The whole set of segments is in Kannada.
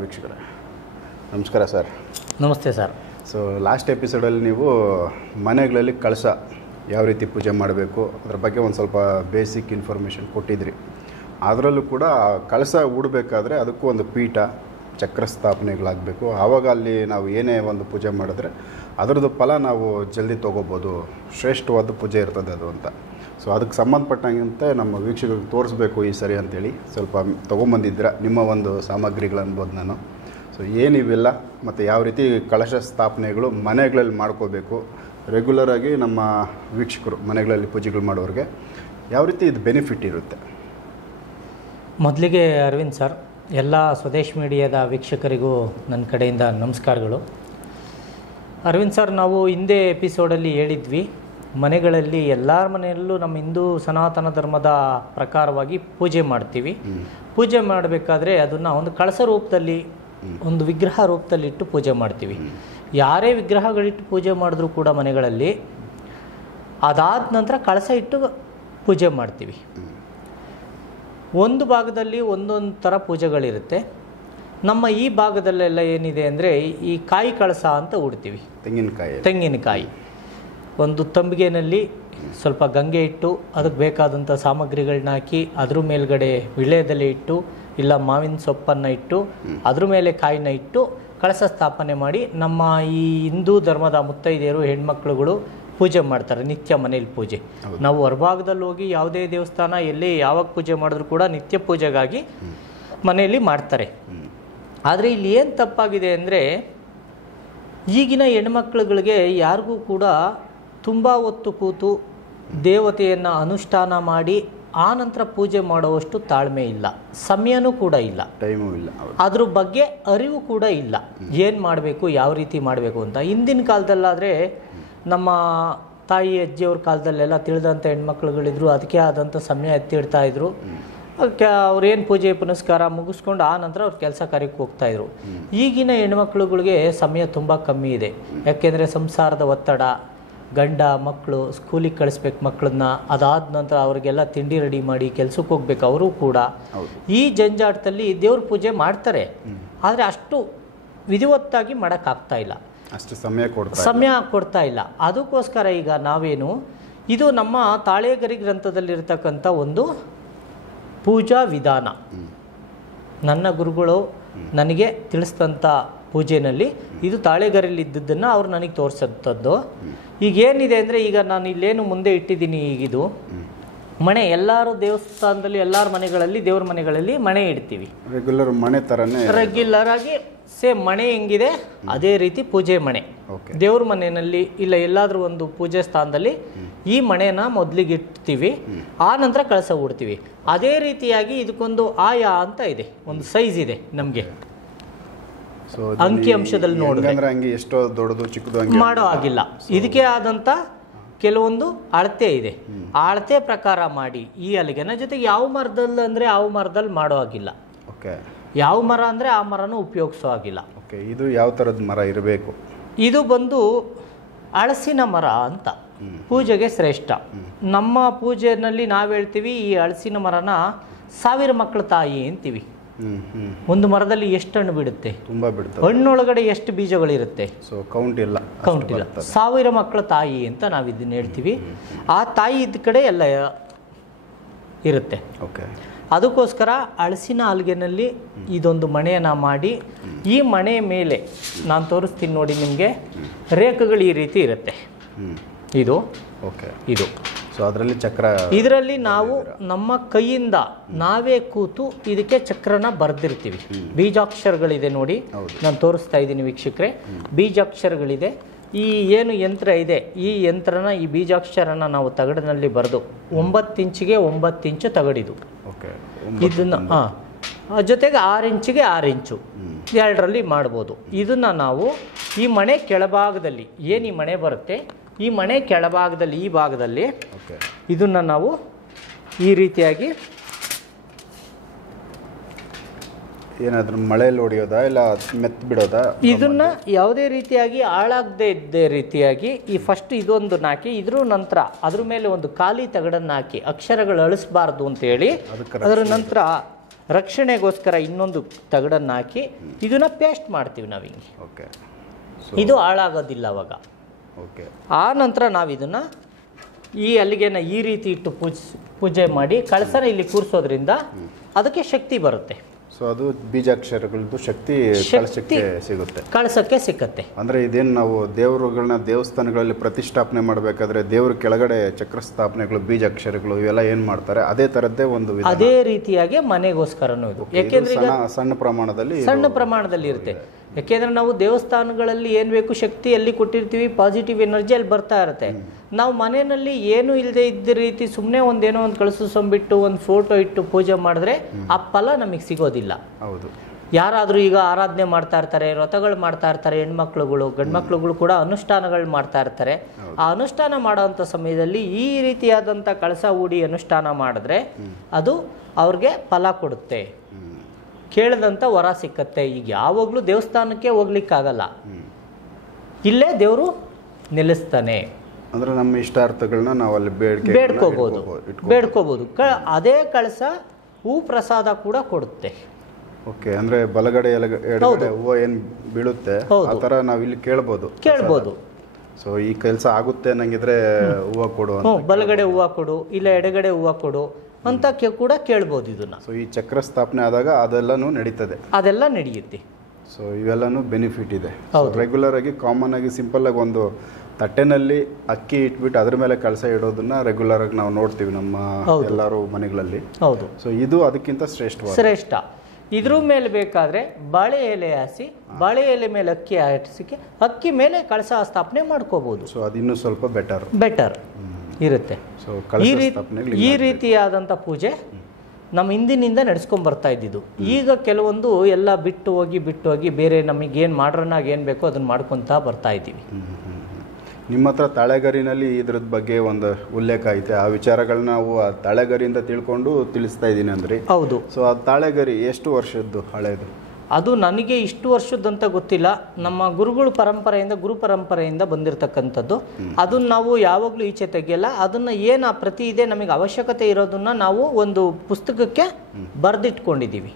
ವೀಕ್ಷಕರೇ, ನಮಸ್ಕಾರ ಸರ್. ನಮಸ್ತೆ ಸರ್. ಸೊ ಲಾಸ್ಟ್ ಎಪಿಸೋಡಲ್ಲಿ ನೀವು ಮನೆಗಳಲ್ಲಿ ಕಳಶ ಯಾವ ರೀತಿ ಪೂಜೆ ಮಾಡಬೇಕು ಅದ್ರ ಬಗ್ಗೆ ಒಂದು ಸ್ವಲ್ಪ ಬೇಸಿಕ್ ಇನ್ಫಾರ್ಮೇಷನ್ ಕೊಟ್ಟಿದ್ರಿ. ಅದರಲ್ಲೂ ಕೂಡ ಕಳಶ ಹೂಡಬೇಕಾದ್ರೆ ಅದಕ್ಕೂ ಒಂದು ಪೀಠ ಚಕ್ರ ಸ್ಥಾಪನೆಗಳಾಗಬೇಕು. ಆವಾಗ ಅಲ್ಲಿ ನಾವು ಏನೇ ಒಂದು ಪೂಜೆ ಮಾಡಿದ್ರೆ ಅದರದ್ದು ಫಲ ನಾವು ಜಲ್ದಿ ತೊಗೋಬೋದು, ಶ್ರೇಷ್ಠವಾದ ಪೂಜೆ ಇರ್ತದೆ ಅದು ಅಂತ. ಸೊ ಅದಕ್ಕೆ ಸಂಬಂಧಪಟ್ಟಂತೆ ನಮ್ಮ ವೀಕ್ಷಕರಿಗೆ ತೋರಿಸ್ಬೇಕು ಈ ಸರಿ ಅಂತೇಳಿ ಸ್ವಲ್ಪ ತೊಗೊಂಬಂದಿದ್ದೀರ ನಿಮ್ಮ ಒಂದು ಸಾಮಗ್ರಿಗಳು ಅನ್ಬೋದು ನಾನು. ಸೊ ಏನಿವೆಲ್ಲ ಮತ್ತು ಯಾವ ರೀತಿ ಕಳಶ ಸ್ಥಾಪನೆಗಳು ಮನೆಗಳಲ್ಲಿ ಮಾಡ್ಕೋಬೇಕು, ರೆಗ್ಯುಲರಾಗಿ ನಮ್ಮ ವೀಕ್ಷಕರು ಮನೆಗಳಲ್ಲಿ ಪೂಜೆಗಳು ಮಾಡೋರಿಗೆ ಯಾವ ರೀತಿ ಇದು ಬೆನಿಫಿಟ್ ಇರುತ್ತೆ. ಮೊದಲಿಗೆ ಅರವಿಂದ್ ಸರ್, ಎಲ್ಲ ಸ್ವದೇಶ್ ಮೀಡಿಯಾದ ವೀಕ್ಷಕರಿಗೂ ನನ್ನ ಕಡೆಯಿಂದ ನಮಸ್ಕಾರಗಳು. ಅರವಿಂದ್ ಸರ್, ನಾವು ಹಿಂದೆ ಎಪಿಸೋಡಲ್ಲಿ ಹೇಳಿದ್ವಿ, ಮನೆಗಳಲ್ಲಿ ಎಲ್ಲರ ಮನೆಯಲ್ಲೂ ನಮ್ಮ ಹಿಂದೂ ಸನಾತನ ಧರ್ಮದ ಪ್ರಕಾರವಾಗಿ ಪೂಜೆ ಮಾಡ್ತೀವಿ. ಪೂಜೆ ಮಾಡಬೇಕಾದ್ರೆ ಅದನ್ನು ಒಂದು ಕಳಶ ರೂಪದಲ್ಲಿ, ಒಂದು ವಿಗ್ರಹ ರೂಪದಲ್ಲಿ ಇಟ್ಟು ಪೂಜೆ ಮಾಡ್ತೀವಿ. ಯಾರೇ ವಿಗ್ರಹಗಳಿಟ್ಟು ಪೂಜೆ ಮಾಡಿದ್ರೂ ಕೂಡ ಮನೆಗಳಲ್ಲಿ ಅದಾದ ನಂತರ ಕಳಶ ಇಟ್ಟು ಪೂಜೆ ಮಾಡ್ತೀವಿ. ಒಂದು ಭಾಗದಲ್ಲಿ ಒಂದೊಂದು ಥರ ಪೂಜೆಗಳಿರುತ್ತೆ. ನಮ್ಮ ಈ ಭಾಗದಲ್ಲೆಲ್ಲ ಏನಿದೆ ಅಂದರೆ ಈ ಕಾಯಿ ಕಳಶ ಅಂತ ಹೂಡ್ತೀವಿ. ತೆಂಗಿನಕಾಯಿ ಒಂದು ತಂಬಿಗೆನಲ್ಲಿ ಸ್ವಲ್ಪ ಗಂಗೆ ಇಟ್ಟು ಅದಕ್ಕೆ ಬೇಕಾದಂಥ ಸಾಮಗ್ರಿಗಳನ್ನ ಹಾಕಿ ಅದ್ರ ಮೇಲ್ಗಡೆ ವಿಳ್ಯದೆಲೆ ಇಟ್ಟು ಇಲ್ಲ ಮಾವಿನ ಸೊಪ್ಪನ್ನು ಇಟ್ಟು ಅದ್ರ ಮೇಲೆ ಕಾಯಿನ ಇಟ್ಟು ಕಳಶ ಸ್ಥಾಪನೆ ಮಾಡಿ ನಮ್ಮ ಈ ಹಿಂದೂ ಧರ್ಮದ ಮುತ್ತೈದೆಯರು ಹೆಣ್ಮಕ್ಳುಗಳು ಪೂಜೆ ಮಾಡ್ತಾರೆ. ನಿತ್ಯ ಮನೇಲಿ ಪೂಜೆ. ನಾವು ಹೊರಭಾಗದಲ್ಲಿ ಹೋಗಿ ಯಾವುದೇ ದೇವಸ್ಥಾನ ಎಲ್ಲಿ ಯಾವಾಗ ಪೂಜೆ ಮಾಡಿದ್ರು ಕೂಡ ನಿತ್ಯ ಪೂಜೆಗಾಗಿ ಮನೆಯಲ್ಲಿ ಮಾಡ್ತಾರೆ. ಆದರೆ ಇಲ್ಲಿ ಏನು ತಪ್ಪಾಗಿದೆ ಅಂದರೆ, ಈಗಿನ ಹೆಣ್ಮಕ್ಳುಗಳಿಗೆ ಯಾರಿಗೂ ಕೂಡ ತುಂಬ ಹೊತ್ತು ಕೂತು ದೇವತೆಯನ್ನು ಅನುಷ್ಠಾನ ಮಾಡಿ ಆ ನಂತರ ಪೂಜೆ ಮಾಡುವಷ್ಟು ತಾಳ್ಮೆ ಇಲ್ಲ, ಸಮಯನೂ ಕೂಡ ಇಲ್ಲ, ಟೈಮೂ ಇಲ್ಲ, ಅದ್ರ ಬಗ್ಗೆ ಅರಿವು ಕೂಡ ಇಲ್ಲ, ಏನು ಮಾಡಬೇಕು ಯಾವ ರೀತಿ ಮಾಡಬೇಕು ಅಂತ. ಹಿಂದಿನ ಕಾಲದಲ್ಲಾದರೆ ನಮ್ಮ ತಾಯಿ ಅಜ್ಜಿಯವ್ರ ಕಾಲದಲ್ಲೆಲ್ಲ ತಿಳಿದಂಥ ಹೆಣ್ಮಕ್ಳುಗಳಿದ್ರು, ಅದಕ್ಕೆ ಆದಂಥ ಸಮಯ ಎತ್ತಿಡ್ತಾಯಿದ್ರು. ಅವ್ರೇನು ಪೂಜೆ ಪುನಸ್ಕಾರ ಮುಗಿಸ್ಕೊಂಡು ಆ ನಂತರ ಅವ್ರ ಕೆಲಸ ಕಾರ್ಯಕ್ಕೆ ಹೋಗ್ತಾಯಿದ್ರು. ಈಗಿನ ಹೆಣ್ಮಕ್ಳುಗಳಿಗೆ ಸಮಯ ತುಂಬ ಕಮ್ಮಿ ಇದೆ. ಯಾಕೆಂದರೆ ಸಂಸಾರದ ಒತ್ತಡ, ಗಂಡ ಮಕ್ಕಳು ಸ್ಕೂಲಿಗೆ ಕಳಿಸ್ಬೇಕು ಮಕ್ಕಳನ್ನ, ಅದಾದ ನಂತರ ಅವ್ರಿಗೆಲ್ಲ ತಿಂಡಿ ರೆಡಿ ಮಾಡಿ ಕೆಲ್ಸಕ್ಕೆ ಹೋಗ್ಬೇಕು ಅವರು ಕೂಡ. ಈ ಜಂಜಾಟದಲ್ಲಿ ದೇವ್ರ ಪೂಜೆ ಮಾಡ್ತಾರೆ, ಆದರೆ ಅಷ್ಟು ವಿಧಿವತ್ತಾಗಿ ಮಾಡೋಕ್ಕಾಗ್ತಾ ಇಲ್ಲ, ಅಷ್ಟು ಸಮಯ ಕೊಡ್ತಾ ಇಲ್ಲ. ಅದಕ್ಕೋಸ್ಕರ ಈಗ ನಾವೇನು, ಇದು ನಮ್ಮ ತಾಳೆಗರಿ ಗ್ರಂಥದಲ್ಲಿರ್ತಕ್ಕಂಥ ಒಂದು ಪೂಜಾ ವಿಧಾನ. ನನ್ನ ಗುರುಗಳು ನನಗೆ ತಿಳಿಸಿದಂಥ ಪೂಜೆಯಲ್ಲಿ ಇದು ತಾಳೆಗರಿಯಲ್ಲಿ ಇದ್ದದ್ದನ್ನು ಅವ್ರು ನನಗೆ ತೋರಿಸೋಂಥದ್ದು. ಈಗೇನಿದೆ ಅಂದರೆ, ಈಗ ನಾನು ಇಲ್ಲೇನು ಮುಂದೆ ಇಟ್ಟಿದ್ದೀನಿ, ಈಗಿದು ಮಣೆ. ಎಲ್ಲರೂ ದೇವಸ್ಥಾನದಲ್ಲಿ ಎಲ್ಲರ ಮನೆಗಳಲ್ಲಿ ದೇವ್ರ ಮನೆಗಳಲ್ಲಿ ಮಣೆ ಇಡ್ತೀವಿ. ರೆಗ್ಯುಲರ್ ಆಗಿ ಸೇಮ್ ಮಣೆ ಹೆಂಗಿದೆ ಅದೇ ರೀತಿ ಪೂಜೆ ಮಣೆ. ದೇವ್ರ ಮನೆಯಲ್ಲಿ ಇಲ್ಲ ಎಲ್ಲಾದ್ರೂ ಒಂದು ಪೂಜೆ ಸ್ಥಾನದಲ್ಲಿ ಈ ಮಣೆನ ಮೊದಲಿಗೆ ಇಡ್ತೀವಿ, ಆ ನಂತರ ಕಳಶ ಹೂಡ್ತೀವಿ. ಅದೇ ರೀತಿಯಾಗಿ ಇದಕ್ಕೊಂದು ಆಯಾ ಅಂತ ಇದೆ, ಒಂದು ಸೈಜ್ ಇದೆ ನಮಗೆ. ಅಂಕಿ ಅಂಶದಲ್ಲಿ ನೋಡಿದ್ರೆ ಎಷ್ಟೋ ದೊಡ್ಡದು ಚಿಕ್ಕದು ಮಾಡೋ ಆಗಿಲ್ಲ. ಇದಕ್ಕೆ ಆದಂತ ಕೆಲವೊಂದು ಅಳತೆ ಇದೆ. ಆ ಅಳತೆ ಪ್ರಕಾರ ಮಾಡಿ ಈ ಅಲ್ಲಿಗೆನ ಜೊತೆಗೆ ಯಾವ ಮರದಲ್ಲಿ ಅಂದರೆ ಯಾವ ಮರದಲ್ಲಿ ಮಾಡೋ ಆಗಿಲ್ಲ, ಯಾವ ಮರ ಅಂದರೆ ಆ ಮರನೂ ಉಪಯೋಗಿಸೋ ಆಗಿಲ್ಲ. ಇದು ಯಾವ ಥರದ ಮರ ಇರಬೇಕು? ಇದು ಬಂದು ಹಳಸಿನ ಮರ ಅಂತ ಪೂಜೆಗೆ ಶ್ರೇಷ್ಠ. ನಮ್ಮ ಪೂಜೆಯಲ್ಲಿ ನಾವು ಹೇಳ್ತೀವಿ, ಈ ಹಳಸಿನ ಮರನ 1000 ಮಕ್ಕಳ ತಾಯಿ ಅಂತೀವಿ. ಒಂದು ಮರದಲ್ಲಿ ಎಷ್ಟು ಹಣ್ಣು ಬಿಡುತ್ತೆ? ತುಂಬಾ ಬಿಡುತ್ತೆ. ಹಣ್ಣೊಳಗಡೆ ಎಷ್ಟು ಬೀಜಗಳಿರುತ್ತೆ? ಕೌಂಟ್ ಇಲ್ಲ. 1000 ಮಕ್ಕಳ ತಾಯಿ ಅಂತ ನಾವು ಇದನ್ನ ಹೇಳ್ತೀವಿ. ಆ ತಾಯಿ ಇದ್ದ ಕಡೆ ಎಲ್ಲ ಇರುತ್ತೆ. ಅದಕ್ಕೋಸ್ಕರ ಹಳಸಿನ ಹಲಗೆನಲ್ಲಿ ಇದೊಂದು ಮಣೆಯನ್ನು ಮಾಡಿ, ಈ ಮಣೆಯ ಮೇಲೆ ನಾನು ತೋರಿಸ್ತೀನಿ ನೋಡಿ ನಿಮಗೆ, ರೇಖೆಗಳು ಈ ರೀತಿ ಇರುತ್ತೆ. ಇದು ಸೊ ಅದರಲ್ಲಿ ಚಕ್ರ, ಇದರಲ್ಲಿ ನಾವು ನಮ್ಮ ಕೈಯಿಂದ ನಾವೇ ಕೂತು ಇದಕ್ಕೆ ಚಕ್ರನ ಬರೆದಿರ್ತೀವಿ. ಬೀಜಾಕ್ಷರಗಳಿದೆ ನೋಡಿ, ನಾನು ತೋರಿಸ್ತಾ ಇದ್ದೀನಿ ವೀಕ್ಷಕರೇ. ಬೀಜಾಕ್ಷರಗಳಿದೆ. ಈ ಏನು ಯಂತ್ರ ಇದೆ, ಈ ಯಂತ್ರನ, ಈ ಬೀಜಾಕ್ಷರನ ನಾವು ತಗಡಿನಲ್ಲಿ ಬರೆದು 9 ಇಂಚಿಗೆ 9 ಇಂಚು ತಗಡಿದು, ಇದನ್ನ ಜೊತೆಗೆ 6 ಇಂಚಿಗೆ 6 ಇಂಚು ಎರಡರಲ್ಲಿ ಮಾಡ್ಬೋದು. ಇದನ್ನ ನಾವು ಈ ಮಣೆ ಕೆಳಭಾಗದಲ್ಲಿ, ಏನು ಈ ಮಣೆ ಬರುತ್ತೆ, ಈ ಮಣೆ ಕೆಳಭಾಗದಲ್ಲಿ ಈ ಭಾಗದಲ್ಲಿ ಇದನ್ನ ನಾವು ಈ ರೀತಿಯಾಗಿ ಏನಾದರೂ ಮಳೆಯಲ್ಲಿ ಹೊಡೆಯೋದಾ ಇಲ್ಲ ಮೆತ್ತು ಬಿಡೋದಾ? ಇದನ್ನ ಯಾವುದೇ ರೀತಿಯಾಗಿ ಹಾಳಾಗದೇ ಇದ್ದೇ ರೀತಿಯಾಗಿ ಈ ಫಸ್ಟ್ ಇದೊಂದು ಹಾಕಿ, ಇದ್ರ ನಂತರ ಅದ್ರ ಮೇಲೆ ಒಂದು ಖಾಲಿ ತಗಡನ್ನು ಹಾಕಿ, ಅಕ್ಷರಗಳು ಅಳಿಸಬಾರ್ದು ಅಂತೇಳಿ ಅದರ ನಂತರ ರಕ್ಷಣೆಗೋಸ್ಕರ ಇನ್ನೊಂದು ತಗಡನ್ನು ಹಾಕಿ ಇದನ್ನು ಪೇಸ್ಟ್ ಮಾಡ್ತೀವಿ ನಾವು ಹಿಂಗೆ. ಓಕೆ. ಇದು ಹಾಳಾಗೋದಿಲ್ಲ ಅವಾಗ. ಓಕೆ. ಆ ನಂತರ ನಾವು ಇದನ್ನು ಈ ಅಲ್ಲಿಗೆನ ಈ ರೀತಿ ಇಟ್ಟು ಪೂಜೆ ಮಾಡಿ ಕಳಸನ ಇಲ್ಲಿ ಕೂರಿಸೋದ್ರಿಂದ ಅದಕ್ಕೆ ಶಕ್ತಿ ಬರುತ್ತೆ. ಸೊ ಅದು ಬೀಜಾಕ್ಷರಗಳದ್ದು ಶಕ್ತಿ ಕಳಸಕ್ಕೆ ಸಿಗುತ್ತೆ, ಕಳಸಕ್ಕೆ ಸಿಕ್ಕತ್ತೆ. ಅಂದರೆ ಇದೇನು ನಾವು ದೇವರುಗಳನ್ನ ದೇವಸ್ಥಾನಗಳಲ್ಲಿ ಪ್ರತಿಷ್ಠಾಪನೆ ಮಾಡಬೇಕಾದ್ರೆ ದೇವ್ರ ಕೆಳಗಡೆ ಚಕ್ರ ಸ್ಥಾಪನೆಗಳು ಬೀಜಾಕ್ಷರಗಳು ಇವೆಲ್ಲ ಏನು ಮಾಡ್ತಾರೆ ಅದೇ ಥರದ್ದೇ ಒಂದು ಅದೇ ರೀತಿಯಾಗಿ ಮನೆಗೋಸ್ಕರನೂ ಇದು. ಯಾಕೆಂದ್ರೆ ಸಣ್ಣ ಪ್ರಮಾಣದಲ್ಲಿ ಇರುತ್ತೆ. ಯಾಕೆಂದ್ರೆ ನಾವು ದೇವಸ್ಥಾನಗಳಲ್ಲಿ ಏನು ಬೇಕು ಶಕ್ತಿ ಎಲ್ಲಿ ಕೊಟ್ಟಿರ್ತೀವಿ, ಪಾಸಿಟಿವ್ ಎನರ್ಜಿ ಅಲ್ಲಿ ಬರ್ತಾ ಇರುತ್ತೆ. ನಾವು ಮನೆಯಲ್ಲಿ ಏನು ಇಲ್ಲದೆ ಇದ್ದ ರೀತಿ ಸುಮ್ಮನೆ ಒಂದೇನೋ ಒಂದು ಕಳಸಿಸ್ಕೊಂಡ್ಬಿಟ್ಟು ಒಂದು ಫೋಟೋ ಇಟ್ಟು ಪೂಜೆ ಮಾಡಿದ್ರೆ ಆ ಫಲ ನಮಗೆ ಸಿಗೋದಿಲ್ಲ. ಹೌದು. ಯಾರಾದರೂ ಈಗ ಆರಾಧನೆ ಮಾಡ್ತಾ ಇರ್ತಾರೆ, ವ್ರತಗಳು ಮಾಡ್ತಾ ಇರ್ತಾರೆ, ಹೆಣ್ಮಕ್ಳುಗಳು ಗಂಡ್ಮಕ್ಳುಗಳು ಕೂಡ ಅನುಷ್ಠಾನಗಳು ಮಾಡ್ತಾ ಇರ್ತಾರೆ. ಆ ಅನುಷ್ಠಾನ ಮಾಡೋವಂಥ ಸಮಯದಲ್ಲಿ ಈ ರೀತಿಯಾದಂಥ ಕಳಸ ಹೂಡಿ ಅನುಷ್ಠಾನ ಮಾಡಿದ್ರೆ ಅದು ಅವ್ರಿಗೆ ಫಲ ಕೊಡುತ್ತೆ, ಕೇಳಿದಂಥ ವರ ಸಿಕ್ಕತ್ತೆ. ಈಗ ಯಾವಾಗಲೂ ದೇವಸ್ಥಾನಕ್ಕೆ ಹೋಗ್ಲಿಕ್ಕಾಗಲ್ಲ, ಇಲ್ಲೇ ದೇವರು ನಿಲ್ಲಿಸ್ತಾನೆ. ಅಂದ್ರೆ ನಮ್ಮ ಇಷ್ಟಾರ್ಥಗಳನ್ನ ನಾವು ಅಲ್ಲಿ ಬೇಡ್ಕೋಬಹುದು. ಅದೇ ಕಳಸ ಹೂ ಪ್ರಸಾದ ಕೂಡ ಕೊಡುತ್ತೆ. ಓಕೆ. ಅಂದ್ರೆ ಬಲಗಡೆ ಹೂವು ಏನು ಬೀಳುತ್ತೆ ಆ ಥರ ನಾವು ಇಲ್ಲಿ ಕೇಳ್ಬೋದು. ಸೊ ಈ ಕೆಲಸ ಆಗುತ್ತೆ ಅನ್ನಂಗಿದ್ರೆ ಹೂವು ಕೊಡು, ಬಲಗಡೆ ಹೂವು ಕೊಡು, ಇಲ್ಲ ಎಡಗಡೆ ಹೂವು ಕೊಡು ಅಂತ ಕೂಡ ಕೇಳ್ಬೋದು ಇದನ್ನ. ಸೊ ಈ ಚಕ್ರ ಸ್ಥಾಪನೆ ಆದಾಗ ಅದೆಲ್ಲನೂ ನಡೀತದೆ, ಅದೆಲ್ಲ ನಡೆಯುತ್ತೆ. ಸೊ ಇವೆಲ್ಲನೂ ಬೆನಿಫಿಟ್ ಇದೆ. ರೆಗ್ಯುಲರ್ ಆಗಿ ಕಾಮನ್ ಆಗಿ ಸಿಂಪಲ್ ಆಗಿ ಒಂದು ತಟ್ಟೆನಲ್ಲಿ ಅಕ್ಕಿ ಇಟ್ಬಿಟ್ಟು ಅದ್ರ ಮೇಲೆ ಕಳಸ ಇಡೋದನ್ನ ರೆಗ್ಯುಲರ್ ಆಗಿ ನಾವು ನೋಡ್ತೀವಿ ನಮ್ಮ ಎಲ್ಲರೂ ಮನೆಗಳಲ್ಲಿ. ಹೌದು. ಸೊ ಇದು ಅದಕ್ಕಿಂತ ಶ್ರೇಷ್ಠ. ಇದ್ರ ಮೇಲೆ ಬೇಕಾದ್ರೆ ಬಾಳೆ ಎಲೆ ಹಾಸಿ, ಬಾಳೆ ಎಲೆ ಮೇಲೆ ಅಕ್ಕಿ ಹಾಸಿಕೆ ಅಕ್ಕಿ ಮೇಲೆ ಕಳಸ ಸ್ಥಾಪನೆ ಮಾಡ್ಕೋಬಹುದು. ಸೊ ಅದಿನ್ನೂ ಸ್ವಲ್ಪ ಬೆಟರ್ ಇರುತ್ತೆ. ಈ ರೀತಿಯಾದಂಥ ಪೂಜೆ ನಮ್ಮ ಹಿಂದಿನಿಂದ ನಡೆಸ್ಕೊಂಡ್ ಬರ್ತಾ ಇದ್ದಿದ್ದು. ಈಗ ಕೆಲವೊಂದು ಎಲ್ಲ ಬಿಟ್ಟು ಹೋಗಿ ಬೇರೆ ನಮಗೇನು ಮಾಡ್ರನ್ನಾಗ ಏನು ಬೇಕೋ ಅದನ್ನ ಮಾಡ್ಕೊತಾ ಬರ್ತಾ ಇದ್ದೀವಿ. ನಿಮ್ಮ ಹತ್ರ ತಾಳೆಗರಿನಲ್ಲಿ ಇದ್ರದ್ ಬಗ್ಗೆ ಒಂದು ಉಲ್ಲೇಖ ಐತೆ, ಆ ವಿಚಾರಗಳನ್ನ ನಾವು ಆ ತಾಳೆಗರಿಯಿಂದ ತಿಳ್ಕೊಂಡು ತಿಳಿಸ್ತಾ ಇದ್ದೀನಿ ಅಂದ್ರಿ. ಹೌದು. ಸೊ ಆ ತಾಳೆಗರಿ ಎಷ್ಟು ವರ್ಷದ್ದು ಹಳೆಯದು? ಅದು ನನಗೆ ಇಷ್ಟು ವರ್ಷದಂತ ಗೊತ್ತಿಲ್ಲ. ನಮ್ಮ ಗುರು ಪರಂಪರೆಯಿಂದ ಬಂದಿರತಕ್ಕಂಥದ್ದು. ಅದನ್ನ ನಾವು ಯಾವಾಗಲೂ ಈಚೆ ತೆಗೆಯಲ್ಲ. ಅದನ್ನ ಏನು ಆ ಪ್ರತಿ ಇದೆ ನಮಗೆ ಅವಶ್ಯಕತೆ ಇರೋದನ್ನ ನಾವು ಒಂದು ಪುಸ್ತಕಕ್ಕೆ ಬರೆದಿಟ್ಕೊಂಡಿದ್ದೀವಿ.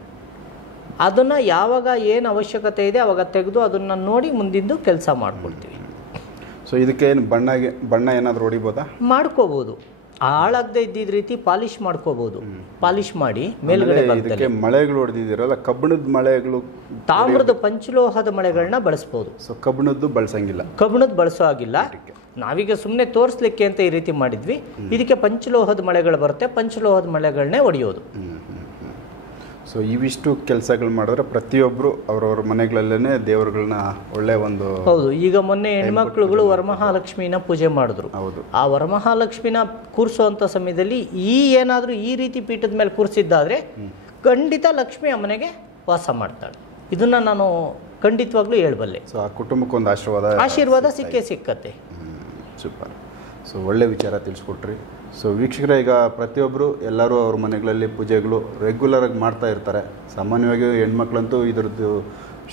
ಅದನ್ನ ಯಾವಾಗ ಏನು ಅವಶ್ಯಕತೆ ಇದೆ ಅವಾಗ ತೆಗೆದು ಅದನ್ನ ನೋಡಿ ಮುಂದಿಂದು ಕೆಲಸ ಮಾಡ್ಕೊಳ್ತೀವಿ. ಸೊ ಇದಕ್ಕೆ ಏನು ಬಣ್ಣ ಏನಾದರೂ ಹೊಡಿಬೋದಾ? ಮಾಡ್ಕೋಬಹುದು. ಹಾಳಾಗದೆ ಇದ್ದಿದ್ದ ರೀತಿ ಪಾಲಿಶ್ ಮಾಡ್ಕೋಬಹುದು. ಪಾಲಿಶ್ ಮಾಡಿ ಮೇಲ್ಗಡೆ ಇದಕ್ಕೆ ಮಳೆಗಳು ಹೊಡೆದಿದ್ದೀರಲ್ಲ, ಕಬ್ಬಿಣದ ಮಳೆಗಳು, ತಾಮ್ರದ ಪಂಚಲೋಹದ ಮಳೆಗಳನ್ನ ಬಳಸಬಹುದು. ಸೊ ಕಬ್ಬಿಣದ್ದು ಬಳಸಂಗಿಲ್ಲ? ಕಬ್ಬಿಣದ್ದು ಬಳಸೋ ಆಗಿಲ್ಲ. ನಾವೀಗ ಸುಮ್ಮನೆ ತೋರಿಸ್ಲಿಕ್ಕೆ ಅಂತ ಈ ರೀತಿ ಮಾಡಿದ್ವಿ. ಇದಕ್ಕೆ ಪಂಚಲೋಹದ ಮಳೆಗಳು ಬರುತ್ತೆ, ಪಂಚಲೋಹದ ಮಳೆಗಳನ್ನೇ ಹೊಡೆಯೋದು. ಸೊ ಇವಿಷ್ಟು ಕೆಲಸಗಳು ಮಾಡಿದ್ರೆ ಪ್ರತಿಯೊಬ್ಬರು ಅವ್ರವ್ರ ಮನೆಗಳಲ್ಲೇ ದೇವರುಗಳನ್ನ ಒಳ್ಳೆ ಒಂದು. ಹೌದು. ಈಗ ಮೊನ್ನೆ ಹೆಣ್ಮಕ್ಳುಗಳು ವರಮಹಾಲಕ್ಷ್ಮಿನ ಪೂಜೆ ಮಾಡಿದ್ರು. ಹೌದು. ಆ ವರಮಹಾಲಕ್ಷ್ಮಿನ ಕೂರಿಸುವಂತ ಸಮಯದಲ್ಲಿ ಏನಾದ್ರೂ ಈ ರೀತಿ ಪೀಠದ ಮೇಲೆ ಕೂರಿಸಿದ್ದಾದ್ರೆ ಖಂಡಿತ ಲಕ್ಷ್ಮಿ ಆ ಮನೆಗೆ ವಾಸ ಮಾಡ್ತಾಳೆ. ಇದನ್ನ ನಾನು ಖಂಡಿತವಾಗ್ಲೂ ಹೇಳಬಲ್ಲೆ. ಸೊ ಆ ಕುಟುಂಬಕ್ಕೊಂದು ಆಶೀರ್ವಾದ ಸಿಕ್ಕತ್ತೆ. ಸೂಪರ್. ಸೊ ಒಳ್ಳೆ ವಿಚಾರ ತಿಳಿಸ್ಕೊಟ್ರಿ. ಸೊ ವೀಕ್ಷಕರೇ, ಈಗ ಪ್ರತಿಯೊಬ್ಬರು ಎಲ್ಲರೂ ಅವ್ರ ಮನೆಗಳಲ್ಲಿ ಪೂಜೆಗಳು ರೆಗ್ಯುಲರಾಗಿ ಮಾಡ್ತಾ ಇರ್ತಾರೆ. ಸಾಮಾನ್ಯವಾಗಿ ಹೆಣ್ಮಕ್ಳಂತೂ ಇದ್ರದ್ದು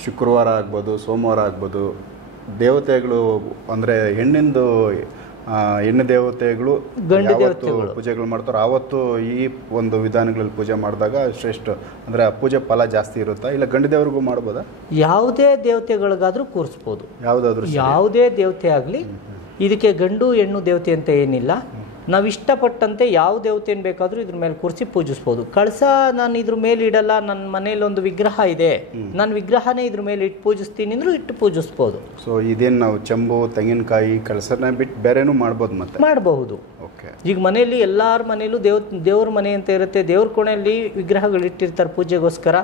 ಶುಕ್ರವಾರ ಆಗ್ಬೋದು, ಸೋಮವಾರ ಆಗ್ಬೋದು, ದೇವತೆಗಳು ಅಂದರೆ ಹೆಣ್ಣು ದೇವತೆಗಳು ಪೂಜೆಗಳು ಮಾಡ್ತಾರೆ. ಆವತ್ತು ಈ ಒಂದು ವಿಧಾನಗಳಲ್ಲಿ ಪೂಜೆ ಮಾಡಿದಾಗ ಶ್ರೇಷ್ಠ ಅಂದರೆ ಆ ಪೂಜೆ ಫಲ ಜಾಸ್ತಿ ಇರುತ್ತಾ, ಇಲ್ಲ ಗಂಡು ದೇವ್ರಿಗೂ ಮಾಡ್ಬೋದಾ? ಯಾವುದೇ ದೇವತೆಗಳಿಗಾದ್ರೂ ಕೂರಿಸ್ಬೋದು. ಯಾವುದೇ ದೇವತೆ ಆಗಲಿ, ಇದಕ್ಕೆ ಗಂಡು ಹೆಣ್ಣು ದೇವತೆ ಅಂತ ಏನಿಲ್ಲ. ನಾವು ಇಷ್ಟಪಟ್ಟಂತೆ ಯಾವ ದೇವತೆಯನ್ನು ಬೇಕಾದರೂ ಇದ್ರ ಮೇಲೆ ಕೂರಿಸಿ ಪೂಜಿಸ್ಬೋದು. ಕಳಸ ನಾನು ಇದ್ರ ಮೇಲೆ ಇಡಲ್ಲ, ನನ್ನ ಮನೇಲಿ ಒಂದು ವಿಗ್ರಹ ಇದೆ, ನಾನು ವಿಗ್ರಹನೇ ಇದ್ರ ಮೇಲೆ ಇಟ್ಟು ಪೂಜಿಸ್ತೀನಿ ಅಂದ್ರೂ ಇಟ್ಟು ಪೂಜಿಸ್ಬೋದು. ಸೊ ಇದೇನು ನಾವು ಚೆಂಬು, ತೆಂಗಿನಕಾಯಿ, ಕಳಸನ ಬಿಟ್ಟು ಬೇರೆನೂ ಮಾಡ್ಬೋದು? ಮಾಡಬಹುದು. ಓಕೆ. ಈಗ ಮನೆಯಲ್ಲಿ ಎಲ್ಲರ ಮನೆಯಲ್ಲೂ ದೇವ್ರ ಮನೆ ಅಂತ ಇರುತ್ತೆ. ದೇವ್ರ ಕೋಣೆಯಲ್ಲಿ ವಿಗ್ರಹಗಳು ಇಟ್ಟಿರ್ತಾರೆ ಪೂಜೆಗೋಸ್ಕರ.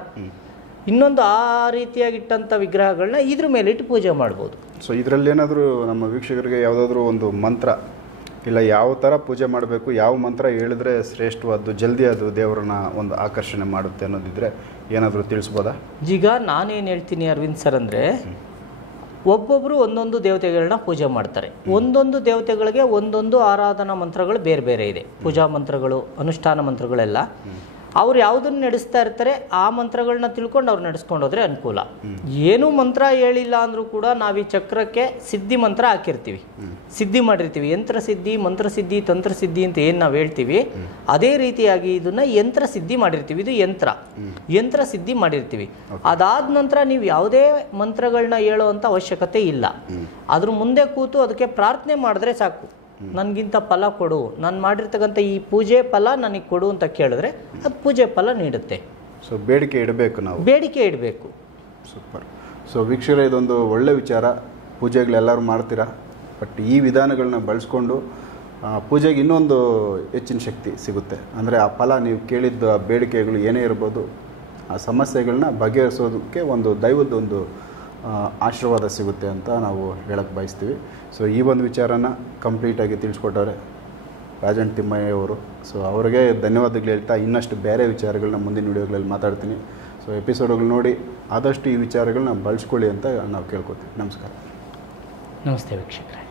ಇನ್ನೊಂದು ಆ ರೀತಿಯಾಗಿಟ್ಟಂಥ ವಿಗ್ರಹಗಳನ್ನ ಇದ್ರ ಮೇಲೆ ಇಟ್ಟು ಪೂಜೆ ಮಾಡ್ಬೋದು. ಸೊ ಇದರಲ್ಲಿ ಏನಾದರೂ ನಮ್ಮ ವೀಕ್ಷಕರಿಗೆ ಯಾವುದಾದ್ರೂ ಒಂದು ಮಂತ್ರ, ಇಲ್ಲ ಯಾವ ಥರ ಪೂಜೆ ಮಾಡಬೇಕು, ಯಾವ ಮಂತ್ರ ಹೇಳಿದ್ರೆ ಶ್ರೇಷ್ಠವಾದ್ದು, ಜಲ್ದಿ ಅದು ದೇವರನ್ನ ಒಂದು ಆಕರ್ಷಣೆ ಮಾಡುತ್ತೆ ಅನ್ನೋದಿದ್ರೆ ಏನಾದರೂ ತಿಳಿಸ್ಬೋದಾ? ಈಗ ನಾನೇನು ಹೇಳ್ತೀನಿ ಅರವಿಂದ್ ಸರ್ ಅಂದರೆ, ಒಬ್ಬೊಬ್ಬರು ಒಂದೊಂದು ದೇವತೆಗಳನ್ನ ಪೂಜೆ ಮಾಡ್ತಾರೆ. ಒಂದೊಂದು ದೇವತೆಗಳಿಗೆ ಒಂದೊಂದು ಆರಾಧನಾ ಮಂತ್ರಗಳು ಬೇರೆ ಬೇರೆ ಇದೆ. ಪೂಜಾ ಮಂತ್ರಗಳು, ಅನುಷ್ಠಾನ ಮಂತ್ರಗಳೆಲ್ಲ. ಅವ್ರು ಯಾವುದನ್ನು ನಡೆಸ್ತಾ ಇರ್ತಾರೆ ಆ ಮಂತ್ರಗಳನ್ನ ತಿಳ್ಕೊಂಡು ಅವ್ರು ನಡೆಸ್ಕೊಂಡು ಹೋದ್ರೆ ಅನುಕೂಲ. ಏನೂ ಮಂತ್ರ ಹೇಳಿಲ್ಲ ಅಂದರೂ ಕೂಡ ನಾವು ಈ ಚಕ್ರಕ್ಕೆ ಸಿದ್ಧಿ ಮಂತ್ರ ಹಾಕಿರ್ತೀವಿ, ಸಿದ್ಧಿ ಮಾಡಿರ್ತೀವಿ. ಯಂತ್ರ ಸಿದ್ಧಿ, ಮಂತ್ರ ಸಿದ್ಧಿ, ತಂತ್ರ ಸಿದ್ಧಿ ಅಂತ ಏನು ನಾವು ಹೇಳ್ತೀವಿ ಅದೇ ರೀತಿಯಾಗಿ ಇದನ್ನ ಯಂತ್ರ ಸಿದ್ಧಿ ಮಾಡಿರ್ತೀವಿ. ಇದು ಯಂತ್ರ ಸಿದ್ಧಿ ಮಾಡಿರ್ತೀವಿ. ಅದಾದ ನಂತರ ನೀವು ಯಾವುದೇ ಮಂತ್ರಗಳನ್ನ ಹೇಳೋವಂಥ ಅವಶ್ಯಕತೆ ಇಲ್ಲ. ಅದ್ರ ಮುಂದೆ ಕೂತು ಅದಕ್ಕೆ ಪ್ರಾರ್ಥನೆ ಮಾಡಿದ್ರೆ ಸಾಕು, ನನಗಿಂತ ಫಲ ಕೊಡು, ನಾನು ಮಾಡಿರ್ತಕ್ಕಂಥ ಈ ಪೂಜೆ ಫಲ ನನಗೆ ಕೊಡು ಅಂತ ಕೇಳಿದ್ರೆ ಅದು ಪೂಜೆ ಫಲ ನೀಡುತ್ತೆ. ಸೊ ಬೇಡಿಕೆ ಇಡಬೇಕು, ನಾವು ಬೇಡಿಕೆ ಇಡಬೇಕು. ಸೂಪರ್. ಸೊ ವೀಕ್ಷಕರೇ, ಇದೊಂದು ಒಳ್ಳೆ ವಿಚಾರ. ಪೂಜೆಗಳೆಲ್ಲರೂ ಮಾಡ್ತೀರಾ, ಬಟ್ ಈ ವಿಧಾನಗಳನ್ನ ಬಳಸ್ಕೊಂಡು ಪೂಜೆಗೆ ಇನ್ನೊಂದು ಹೆಚ್ಚಿನ ಶಕ್ತಿ ಸಿಗುತ್ತೆ. ಅಂದರೆ ಆ ಫಲ ನೀವು ಕೇಳಿದ್ದ ಬೇಡಿಕೆಗಳು ಏನೇ ಇರ್ಬೋದು, ಆ ಸಮಸ್ಯೆಗಳನ್ನ ಬಗೆಹರಿಸೋದಕ್ಕೆ ಒಂದು ದೈವದ ಒಂದು ಆಶೀರ್ವಾದ ಸಿಗುತ್ತೆ ಅಂತ ನಾವು ಹೇಳಕ್ಕೆ ಬಯಸ್ತೀವಿ. ಸೊ ಈ ಒಂದು ವಿಚಾರನ ಕಂಪ್ಲೀಟಾಗಿ ತಿಳಿಸ್ಕೊಟ್ಟವ್ರೆ ರಾಜನ್ ತಿಮ್ಮಯ್ಯ ಅವರು. ಸೊ ಅವರಿಗೆ ಧನ್ಯವಾದಗಳು ಹೇಳ್ತಾ ಇನ್ನಷ್ಟು ಬೇರೆ ವಿಚಾರಗಳನ್ನ ಮುಂದಿನ ವಿಡಿಯೋಗಳಲ್ಲಿ ಮಾತಾಡ್ತೀನಿ. ಸೊ ಎಪಿಸೋಡ್ಗಳು ನೋಡಿ ಆದಷ್ಟು ಈ ವಿಚಾರಗಳನ್ನ ಬಳಸ್ಕೊಳ್ಳಿ ಅಂತ ನಾವು ಕೇಳ್ಕೊತೀವಿ. ನಮಸ್ಕಾರ. ನಮಸ್ತೆ ವೀಕ್ಷಕರೇ.